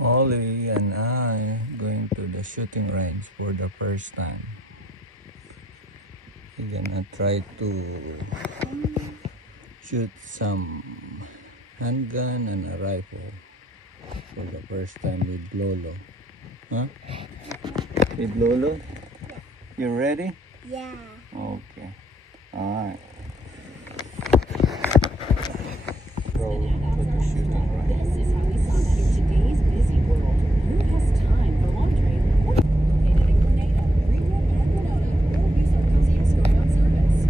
Ollie and I going to the shooting range for the first time. We're gonna try to shoot some handgun and a rifle for the first time with Lolo. Huh? With Lolo? You ready? Yeah. Okay. Alright. Go to the shooting range. This is how we saw that in today's busy world. Who has time for laundry? Located in Grenada, Greenwood, and Winona, we'll use our cozy story on service.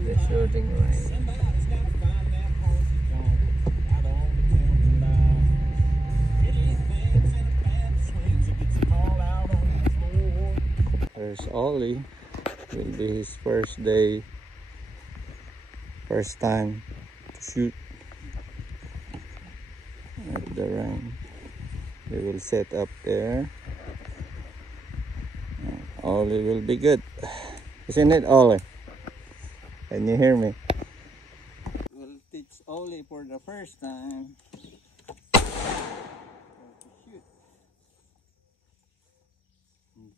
The shooting range. There's Ollie. Will be his first day, first time to shoot at the range. They will set up there. Ollie will be good, isn't it, Ollie? Can you hear me? We'll teach Ollie for the first time how to shoot.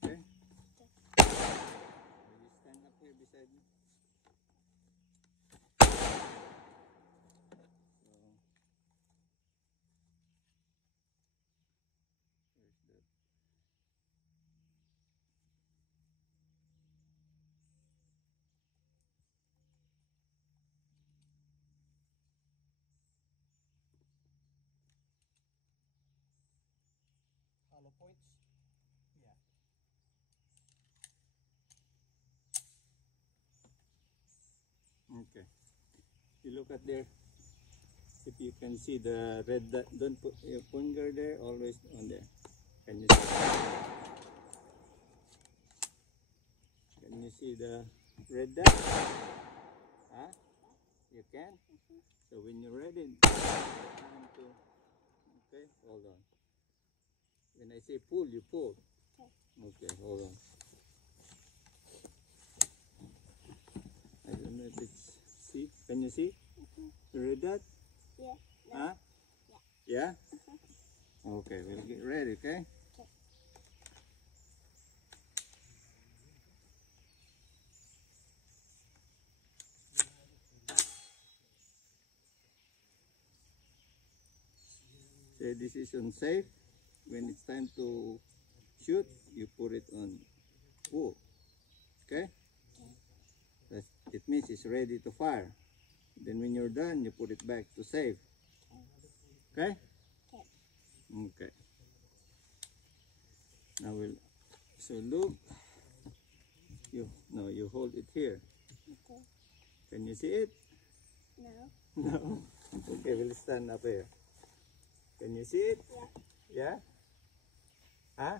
Okay. Will you stand up here beside me? Hollow points? Yeah. Okay. You look at there. If you can see the red dot, don't put your finger there, always on there. Can you see? Can you see the red dot? Huh? You can? So when you're ready, time to, okay, hold on. When I say pull, you pull. Okay, hold on. I don't know if it's, see? Can you see? The red dot? Yeah. Huh? Yeah? Okay, we'll get ready, okay? Say this is unsafe. When it's time to shoot, you put it on pull. Okay? That's, it means it's ready to fire. Then when you're done, you put it back to save. Okay? Okay. Now we'll, so look, you hold it here. Okay. Can you see it? No. No? Okay, we'll stand up here. Can you see it? Yeah. Yeah? Huh?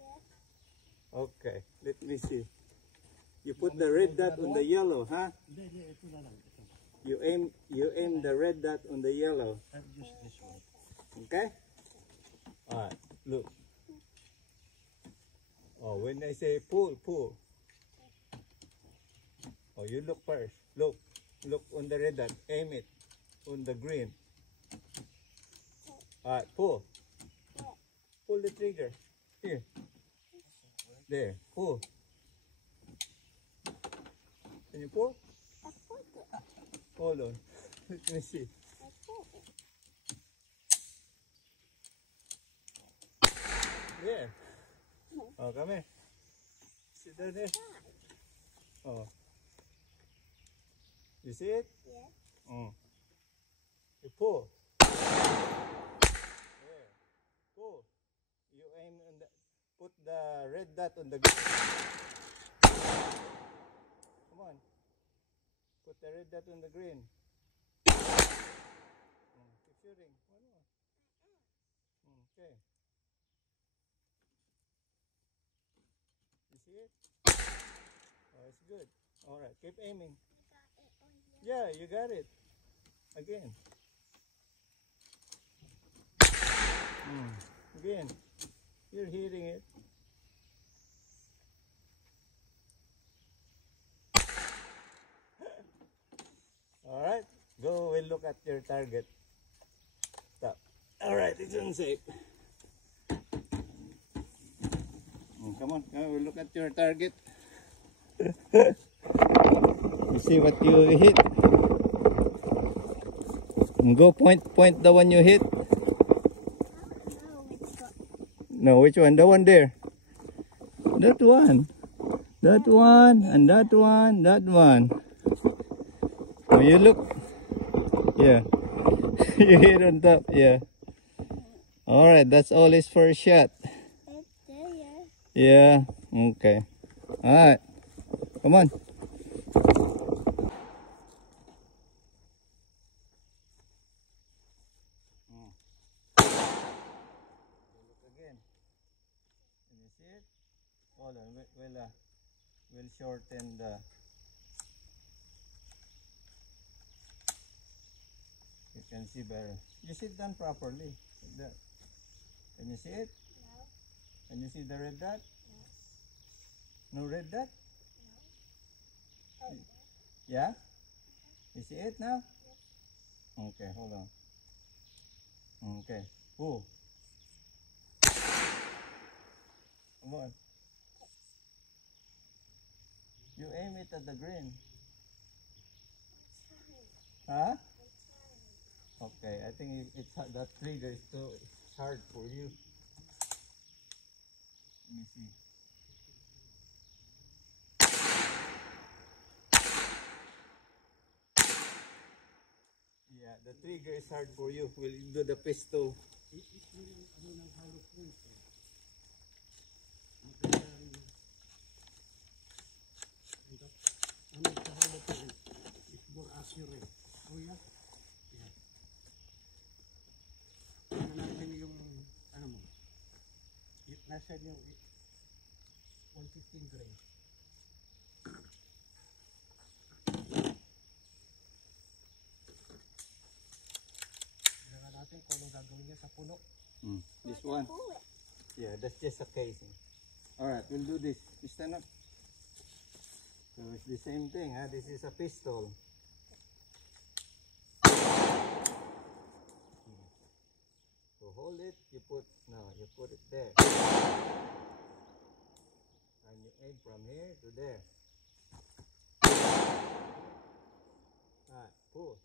Yeah. Okay, let me see. You put the red dot on the yellow, huh? You aim the red dot on the yellow. Just this one. Okay? Alright, look. Oh, when I say pull, pull. Oh, you look first. Look on the red dot. Aim it. on the green. Alright, pull. Pull the trigger. Here. There. Pull. Can you pull? I put it. Hold on. Let me see. I put it. There. Oh, come here. Sit down there. Oh. You see it? Yeah. You pull. There. Pull. You aim on the, put the red dot on the green. Come on. Put the red dot on the green. Keep shooting. One more. Okay. You see it? Oh, it's good. Alright, keep aiming. Yeah, you got it. Again. Again. You're hitting it. Alright, go and look at your target. Stop. Alright, it's unsafe. Come on, we'll look at your target. You see what you hit. Go point the one you hit. No, which one? The one there. That one. That one and that one. That one. Oh, you look. Yeah. You hit on top. Yeah. Alright, that's all is for a shot. It's there. Yeah. Okay. Alright. Come on. Look again. Can you see it? Hold on. We'll shorten the. You can see better. You sit down properly. Like that. Can you see it? No. Can you see the red dot? No red dot? Oh, Yeah? You see it now? Okay, hold on. Okay, pull. Come on. You aim it at the green. Huh? Okay, I think it's that trigger is too hard for you. Let me see. Yeah, the trigger is hard for you. We'll do the pistol. Nasa yung 115 grain. Tingnan natin kung anong gagawin niya sa puno. This one? Yeah, that's just a casing. Alright, we'll do this. You stand up. So it's the same thing, huh? This is a pistol. So hold it, you put it there. And you aim from here to there. Alright, pull.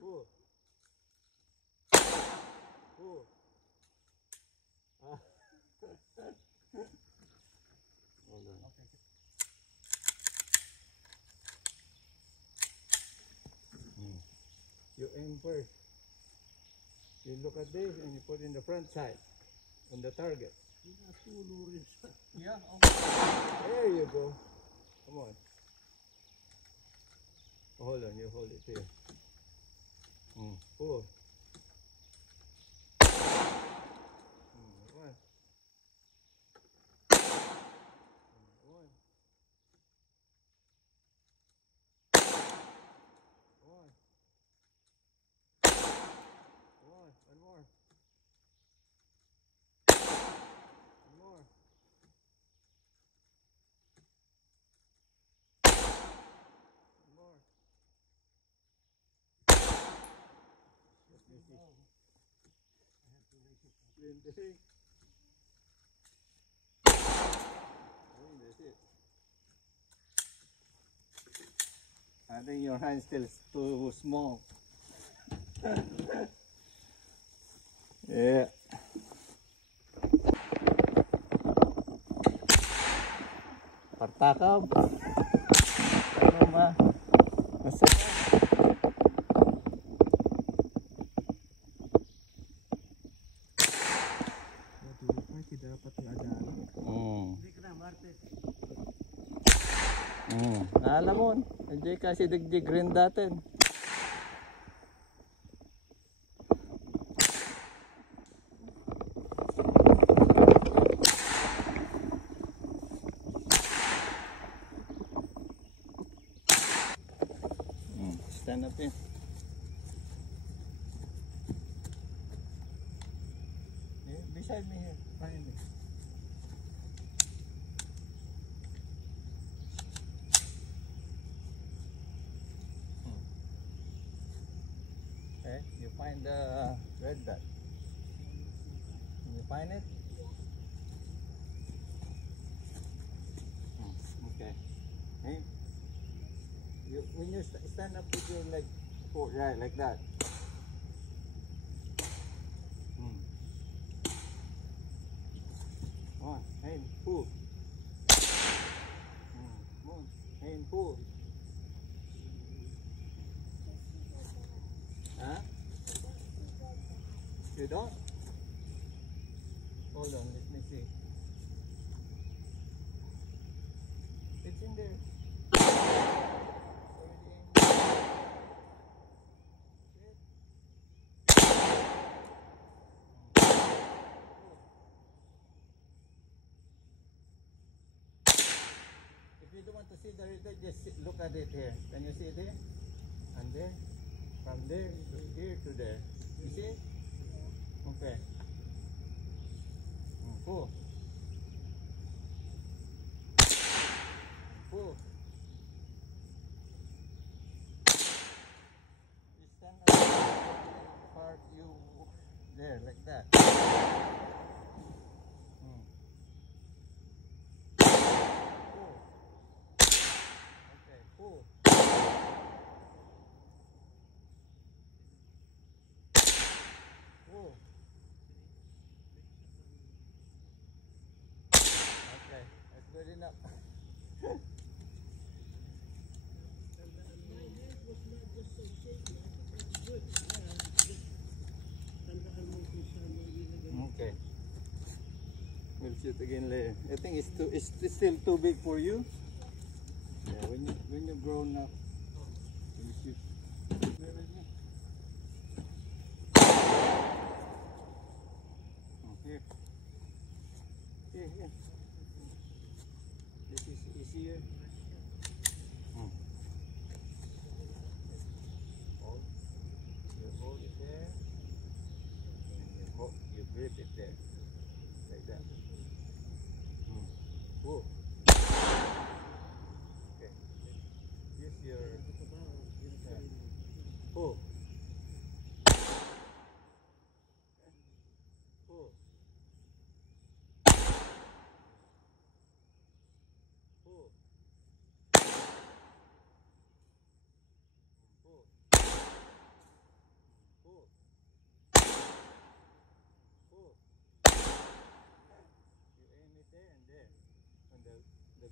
Pull. Pull. Hold on. You aim first. You look at this and you put in the front side on the target. Yeah, okay. There you go. Come on. Hold on, you hold it here. Pull. One. One. One. One more. One more. One more. Clean the ring. That's it. I think your hand still is too small. Yeah. Partakab. Ano ba? Masarap. Hindi dapat ngadala. Hindi ka na, Martes. Alam mo, enjoy kasi digdig rin datin. Stand up here. Beside me here, behind me. Okay, you find the red dot. Can you find it? Okay. Hey, when you stand up with your leg forward, right, like that. On, aim, pull. Come on, aim, pull. Huh? You don't? Hold on, let me see. It's in there. If you don't want to see the result, just look at it here. Can you see there? And there? From there to here to there. You see? Okay. Pull. Pull. You stand up part you there like that. Pull. Okay, pull. Pull. Okay, that's good enough. Okay. We'll shoot again later. I think it's still too big for you. Yeah, when you're grown up, you shoot. Bear with me. Here. Here. This is easier. Hold it there. And you grip it there. Like that. Whoa. Okay. Use your pull. Pull. Pull. Pull. Pull. Pull. You aim it there and there on the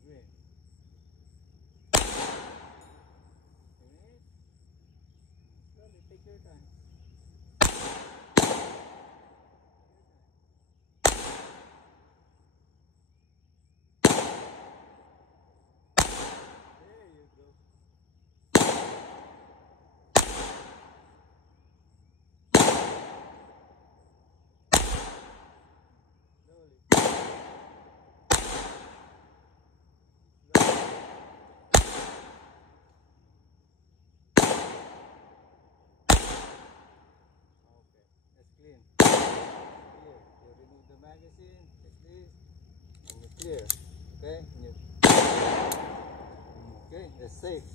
green. Slowly take your time. There you go. Slowly. Okay, that's clean. Clear. You remove the magazine, like this, and you clear. Okay? Okay, that's safe.